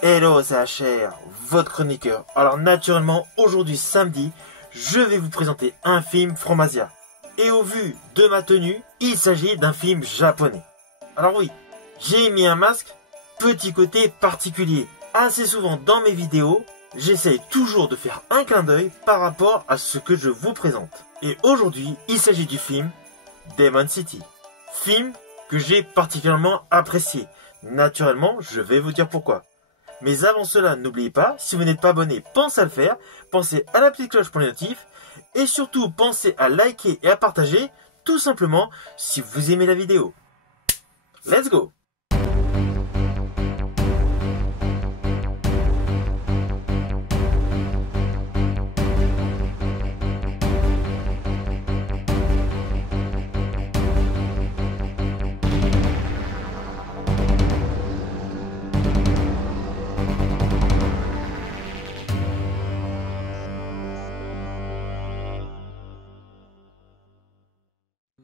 Hello, c'est HR, votre chroniqueur. Alors naturellement, aujourd'hui samedi, je vais vous présenter un film From Asia. Et au vu de ma tenue, il s'agit d'un film japonais. Alors oui, j'ai mis un masque, petit côté particulier. Assez souvent dans mes vidéos, j'essaye toujours de faire un clin d'œil par rapport à ce que je vous présente. Et aujourd'hui, il s'agit du film Demon City. Film que j'ai particulièrement apprécié. Naturellement, je vais vous dire pourquoi. Mais avant cela, n'oubliez pas, si vous n'êtes pas abonné, pensez à le faire. Pensez à la petite cloche pour les notifs. Et surtout, pensez à liker et à partager, tout simplement, si vous aimez la vidéo. Let's go!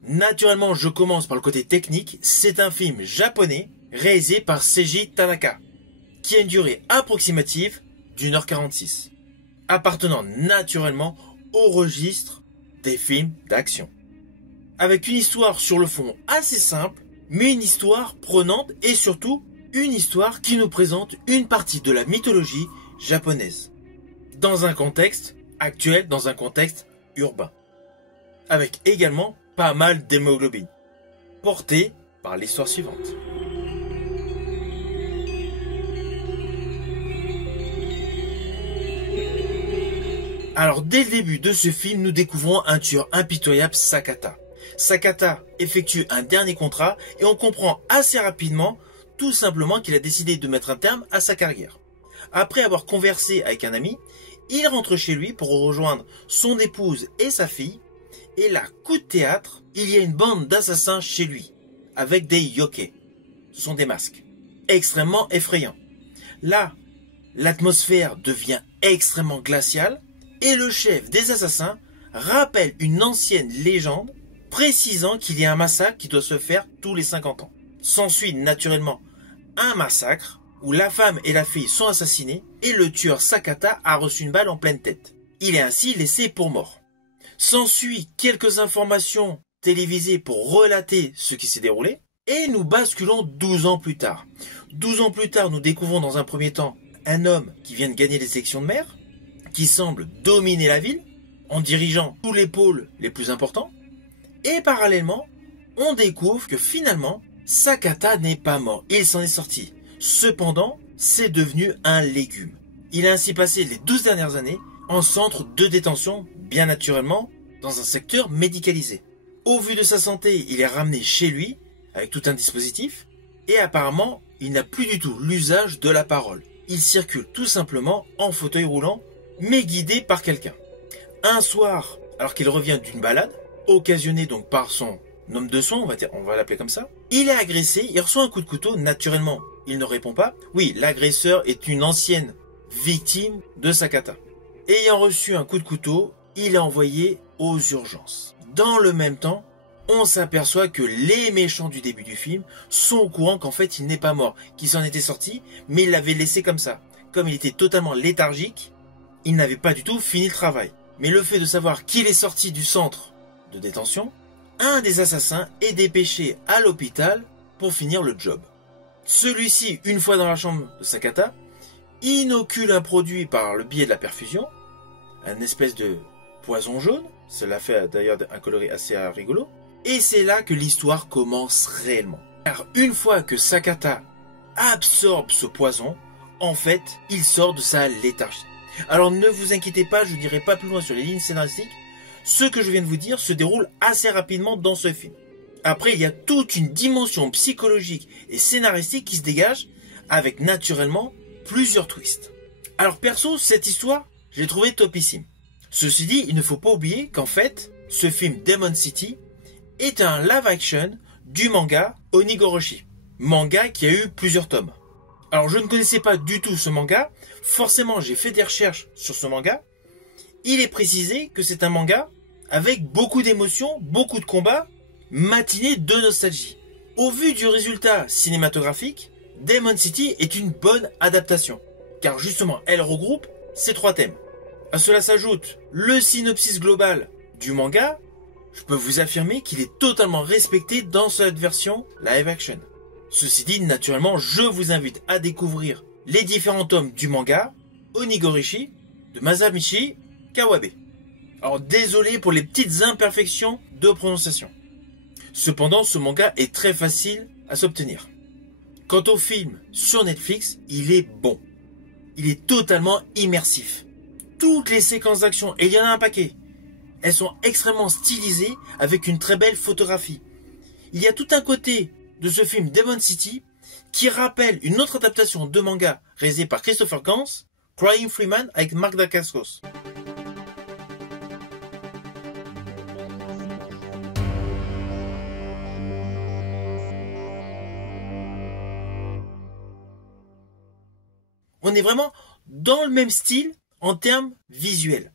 Naturellement, je commence par le côté technique. C'est un film japonais réalisé par Seiji Tanaka, qui a une durée approximative d'1h46, appartenant naturellement au registre des films d'action. Avec une histoire sur le fond assez simple, mais une histoire prenante et surtout une histoire qui nous présente une partie de la mythologie japonaise, dans un contexte actuel, dans un contexte urbain, avec également pas mal d'hémoglobine, portée par l'histoire suivante. Alors dès le début de ce film, nous découvrons un tueur impitoyable, Sakata. Sakata effectue un dernier contrat et on comprend assez rapidement tout simplement qu'il a décidé de mettre un terme à sa carrière. Après avoir conversé avec un ami, il rentre chez lui pour rejoindre son épouse et sa fille. Et là, coup de théâtre, il y a une bande d'assassins chez lui, avec des yokai. Ce sont des masques, extrêmement effrayants. Là, l'atmosphère devient extrêmement glaciale, et le chef des assassins rappelle une ancienne légende, précisant qu'il y a un massacre qui doit se faire tous les 50 ans. S'ensuit naturellement un massacre, où la femme et la fille sont assassinées, et le tueur Sakata a reçu une balle en pleine tête. Il est ainsi laissé pour mort. S'ensuit quelques informations télévisées pour relater ce qui s'est déroulé. Et nous basculons 12 ans plus tard. 12 ans plus tard, nous découvrons dans un premier temps un homme qui vient de gagner les élections de maire, qui semble dominer la ville en dirigeant tous les pôles les plus importants. Et parallèlement, on découvre que finalement, Sakata n'est pas mort. Il s'en est sorti. Cependant, c'est devenu un légume. Il a ainsi passé les 12 dernières années en centre de détention, bien naturellement, dans un secteur médicalisé. Au vu de sa santé, il est ramené chez lui, avec tout un dispositif, et apparemment, il n'a plus du tout l'usage de la parole. Il circule tout simplement en fauteuil roulant, mais guidé par quelqu'un. Un soir, alors qu'il revient d'une balade, occasionnée donc par son homme de soin, on va l'appeler comme ça, il est agressé, il reçoit un coup de couteau, naturellement, il ne répond pas. Oui, l'agresseur est une ancienne victime de Sakata. Ayant reçu un coup de couteau, il est envoyé aux urgences. Dans le même temps, on s'aperçoit que les méchants du début du film sont au courant qu'en fait il n'est pas mort, qu'il s'en était sorti, mais il l'avait laissé comme ça. Comme il était totalement léthargique, il n'avait pas du tout fini le travail. Mais le fait de savoir qu'il est sorti du centre de détention, un des assassins est dépêché à l'hôpital pour finir le job. Celui-ci, une fois dans la chambre de Sakata, inocule un produit par le biais de la perfusion, un espèce de poison jaune, cela fait d'ailleurs un coloris assez rigolo, et c'est là que l'histoire commence réellement. Car une fois que Sakata absorbe ce poison, en fait, il sort de sa léthargie. Alors ne vous inquiétez pas, je ne dirai pas plus loin sur les lignes scénaristiques, ce que je viens de vous dire se déroule assez rapidement dans ce film. Après, il y a toute une dimension psychologique et scénaristique qui se dégage, avec naturellement plusieurs twists. Alors perso, cette histoire, je l'ai trouvée topissime. Ceci dit, il ne faut pas oublier qu'en fait, ce film Demon City est un live action du manga Onigoroshi. Manga qui a eu plusieurs tomes. Alors je ne connaissais pas du tout ce manga, forcément j'ai fait des recherches sur ce manga. Il est précisé que c'est un manga avec beaucoup d'émotions, beaucoup de combats, matinée de nostalgie. Au vu du résultat cinématographique, Demon City est une bonne adaptation, car justement elle regroupe ces 3 thèmes. À cela s'ajoute le synopsis global du manga. Je peux vous affirmer qu'il est totalement respecté dans cette version live action. Ceci dit, naturellement, je vous invite à découvrir les différents tomes du manga Onigorishi de Masamichi Kawabe. Alors désolé pour les petites imperfections de prononciation. Cependant, ce manga est très facile à s'obtenir. Quant au film sur Netflix, il est bon. Il est totalement immersif. Toutes les séquences d'action, et il y en a un paquet, elles sont extrêmement stylisées avec une très belle photographie. Il y a tout un côté de ce film Demon City qui rappelle une autre adaptation de manga réalisée par Christopher Gans, Crying Freeman avec Mark Dacascos. On est vraiment dans le même style en termes visuels.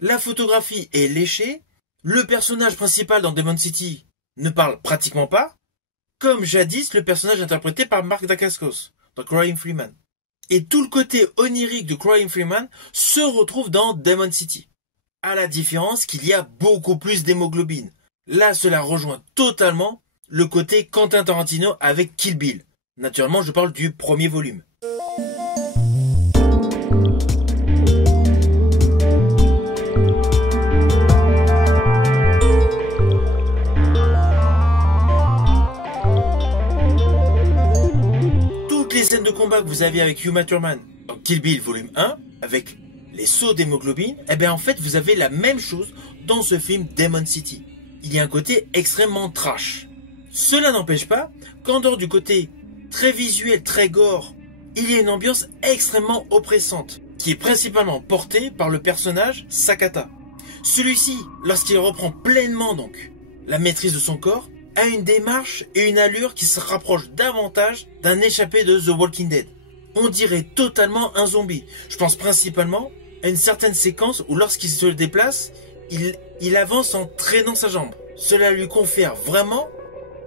La photographie est léchée, le personnage principal dans Demon City ne parle pratiquement pas, comme jadis le personnage interprété par Mark Dacascos dans Crying Freeman. Et tout le côté onirique de Crying Freeman se retrouve dans Demon City. À la différence qu'il y a beaucoup plus d'hémoglobine. Là, cela rejoint totalement le côté Quentin Tarantino avec Kill Bill. Naturellement, je parle du premier volume. De combat que vous aviez avec Uma Thurman dans Kill Bill volume 1 avec les sauts d'hémoglobine, et bien en fait vous avez la même chose dans ce film Demon City. Il y a un côté extrêmement trash. Cela n'empêche pas qu'en dehors du côté très visuel, très gore, il y a une ambiance extrêmement oppressante qui est principalement portée par le personnage Sakata. Celui-ci, lorsqu'il reprend pleinement donc la maîtrise de son corps, a une démarche et une allure qui se rapprochent davantage d'un échappé de The Walking Dead. On dirait totalement un zombie. Je pense principalement à une certaine séquence où lorsqu'il se déplace, il avance en traînant sa jambe. Cela lui confère vraiment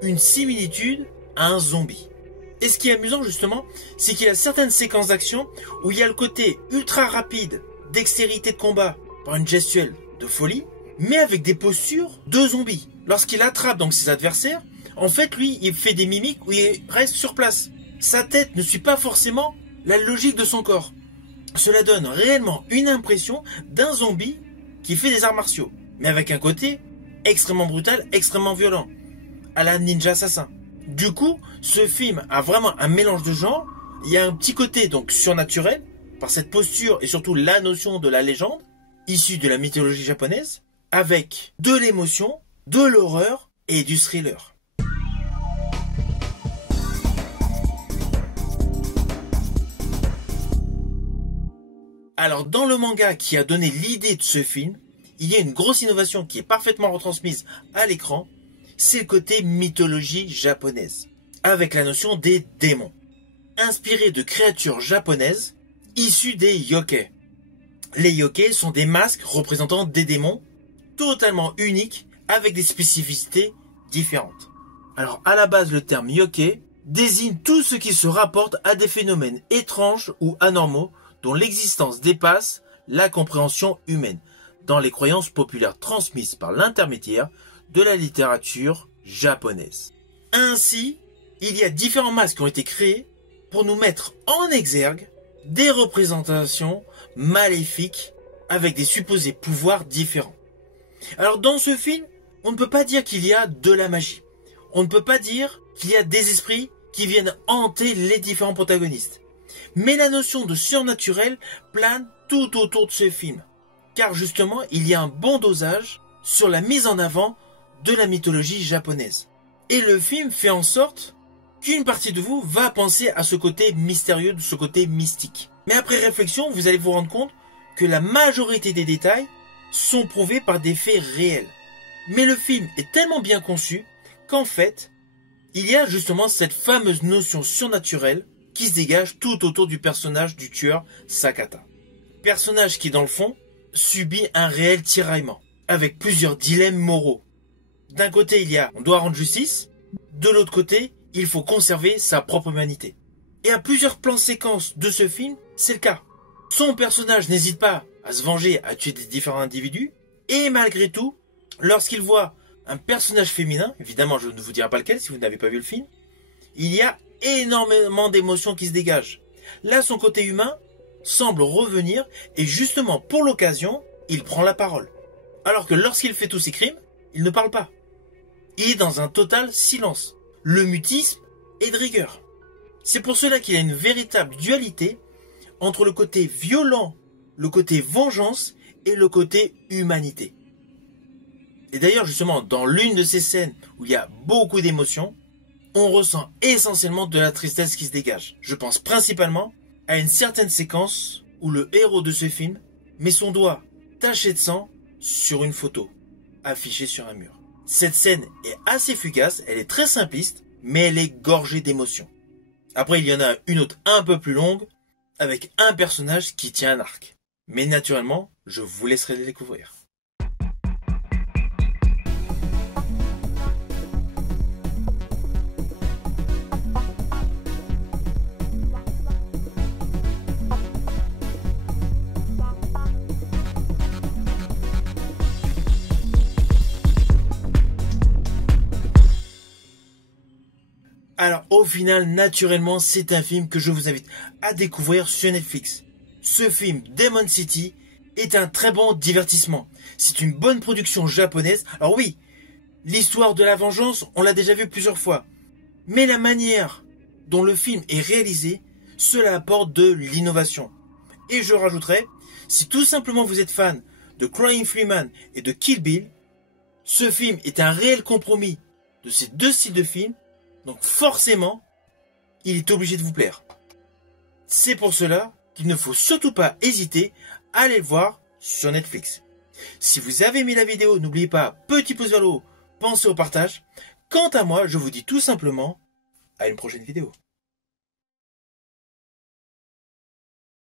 une similitude à un zombie. Et ce qui est amusant justement, c'est qu'il y a certaines séquences d'action où il y a le côté ultra rapide, dextérité de combat par une gestuelle de folie, mais avec des postures de zombie. Lorsqu'il attrape donc ses adversaires, en fait lui il fait des mimiques où il reste sur place. Sa tête ne suit pas forcément la logique de son corps. Cela donne réellement une impression d'un zombie qui fait des arts martiaux, mais avec un côté extrêmement brutal, extrêmement violent, à la Ninja Assassin. Du coup, ce film a vraiment un mélange de genres. Il y a un petit côté donc surnaturel, par cette posture et surtout la notion de la légende, issue de la mythologie japonaise, avec de l'émotion, de l'horreur et du thriller. Alors dans le manga qui a donné l'idée de ce film, il y a une grosse innovation qui est parfaitement retransmise à l'écran, c'est le côté mythologie japonaise, avec la notion des démons, inspirés de créatures japonaises issues des yokai. Les yokai sont des masques représentant des démons, totalement uniques, avec des spécificités différentes. Alors à la base, le terme yokai désigne tout ce qui se rapporte à des phénomènes étranges ou anormaux dont l'existence dépasse la compréhension humaine, dans les croyances populaires transmises par l'intermédiaire de la littérature japonaise. Ainsi, il y a différents masques qui ont été créés pour nous mettre en exergue des représentations maléfiques avec des supposés pouvoirs différents. Alors dans ce film, on ne peut pas dire qu'il y a de la magie. On ne peut pas dire qu'il y a des esprits qui viennent hanter les différents protagonistes. Mais la notion de surnaturel plane tout autour de ce film. Car justement, il y a un bon dosage sur la mise en avant de la mythologie japonaise. Et le film fait en sorte qu'une partie de vous va penser à ce côté mystérieux, de ce côté mystique. Mais après réflexion, vous allez vous rendre compte que la majorité des détails sont prouvés par des faits réels. Mais le film est tellement bien conçu qu'en fait, il y a justement cette fameuse notion surnaturelle qui se dégage tout autour du personnage du tueur Sakata. Personnage qui, dans le fond, subit un réel tiraillement, avec plusieurs dilemmes moraux. D'un côté, il y a on doit rendre justice, de l'autre côté, il faut conserver sa propre humanité. Et à plusieurs plans séquences de ce film, c'est le cas. Son personnage n'hésite pas à se venger, à tuer des différents individus, et malgré tout, lorsqu'il voit un personnage féminin, évidemment je ne vous dirai pas lequel si vous n'avez pas vu le film, il y a énormément d'émotions qui se dégagent. Là, son côté humain semble revenir, et justement pour l'occasion, il prend la parole. Alors que lorsqu'il fait tous ses crimes, il ne parle pas. Il est dans un total silence. Le mutisme est de rigueur. C'est pour cela qu'il y a une véritable dualité entre le côté violent, le côté vengeance et le côté humanité. Et d'ailleurs, justement, dans l'une de ces scènes où il y a beaucoup d'émotions, on ressent essentiellement de la tristesse qui se dégage. Je pense principalement à une certaine séquence où le héros de ce film met son doigt taché de sang sur une photo affichée sur un mur. Cette scène est assez fugace, elle est très simpliste, mais elle est gorgée d'émotions. Après, il y en a une autre un peu plus longue, avec un personnage qui tient un arc. Mais naturellement, je vous laisserai les découvrir. Alors au final, naturellement, c'est un film que je vous invite à découvrir sur Netflix. Ce film, Demon City, est un très bon divertissement. C'est une bonne production japonaise. Alors oui, l'histoire de la vengeance, on l'a déjà vu plusieurs fois. Mais la manière dont le film est réalisé, cela apporte de l'innovation. Et je rajouterai, si tout simplement vous êtes fan de Crying Freeman et de Kill Bill, ce film est un réel compromis de ces deux styles de films. Donc forcément, il est obligé de vous plaire. C'est pour cela qu'il ne faut surtout pas hésiter à aller le voir sur Netflix. Si vous avez aimé la vidéo, n'oubliez pas, petit pouce vers le haut, pensez au partage. Quant à moi, je vous dis tout simplement à une prochaine vidéo.